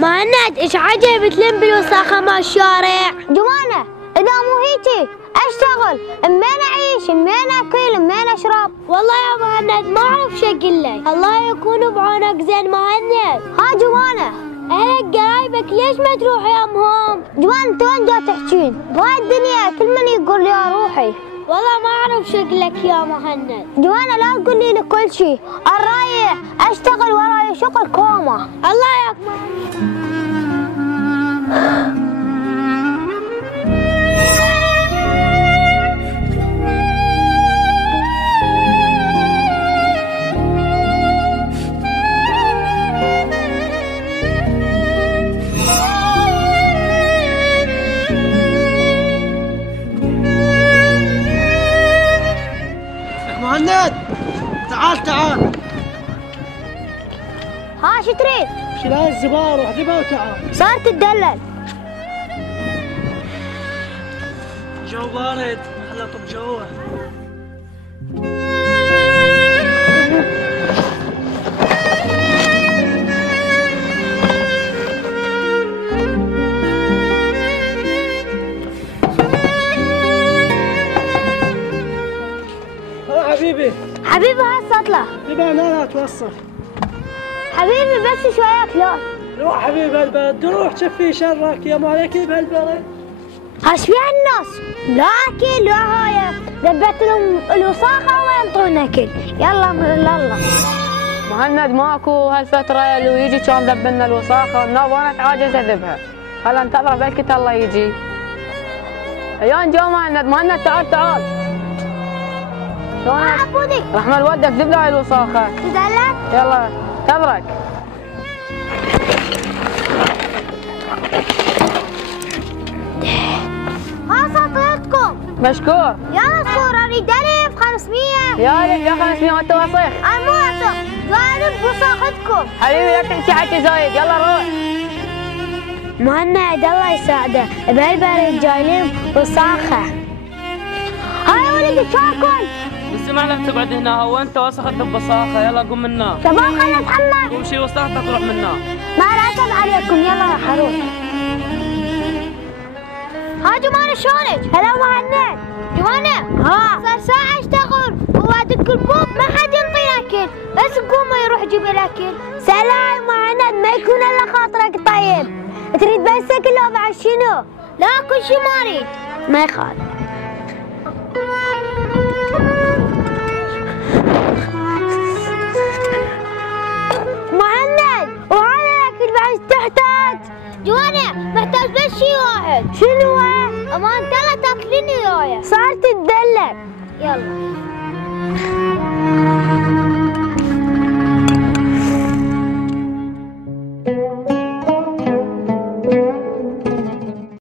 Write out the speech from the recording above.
مهند ايش عجب تلم بالوساخة مال الشارع؟ جمانة اذا مو هيجي اشتغل، منين اعيش، منين اكل، منين اشرب؟ والله يا مهند ما اعرف شو اقول لك، الله يكون بعونك زين مهند. ها جمانة اهلك قرايبك ليش ما تروح يمهم؟ جمانة انت وين جاي تحجين؟ بهاي الدنيا كل من يقول لي اروحي. والله ما اعرف شو اقول لك يا مهند. جمانة لا تقولي لي كل شيء، الرايح اشتغل وراي شغل كومة. الله يكبر. مهند تعال. ها شو تريد؟ شيل هاي الزبار واحذفها وتعال. صارت تدلل. جو بارد خلها طب جوه. حبيبي هسه اطلع. لا توصل حبيبي بس شوية كلام. روح حبيبي البلد، روح شفي شرك يا مالك بهالبلد. هاش فيها الناس؟ لا اكل لا هاي، ذبت لهم الوساخة الله ينطونا اكل. يلا امر الله. مهند ماكو هالفترة لو يجي كان ذبلنا الوساخة والنار وانا اتعاجز اذبها. خل انتظره بلكت الله يجي. ايان جو مهند تعال. ما عبودي. رحمة الوالدة ذب له هاي الوساخة. تدلل؟ يلا انتظرك. ها صوتكم. مشكور. يا مشكور اريد 1500. يا ريت يا 500 وانت وسخ. انا مو وسخ، جايب وساختكم. حبيبي لا تحكي حكي زايد، يلا روح. مهند الله يساعده، بهالبلد جايلين وساخة. هاي ولدي شاكل. بس ما لك تقعد هنا، هو انت وسخت ببصاخة، يلا قوم منا. شباب خلنا نتحمل. قوم شيل وساختك وروح منا. ما راتب عليكم، يلا يا حروس. ها جمانة شلونك؟ هلا مهند. جمانة ها صار ساعة اشتغل ووادك البوب ما حد ينطينا اكل، بس قوم يروح يجيب الاكل. سلام مهند، ما يكون الا خاطرك طيب. تريد بس اكل لو بعد شنو؟ لا كل شيء ما اريد. ما يخالف. مهند وهذا الاكل بعد تحتاج. جوانة محتاج بس شيء واحد. شنو هو؟ اما انت لا تاكليني وياي. صارت تدلل. يلا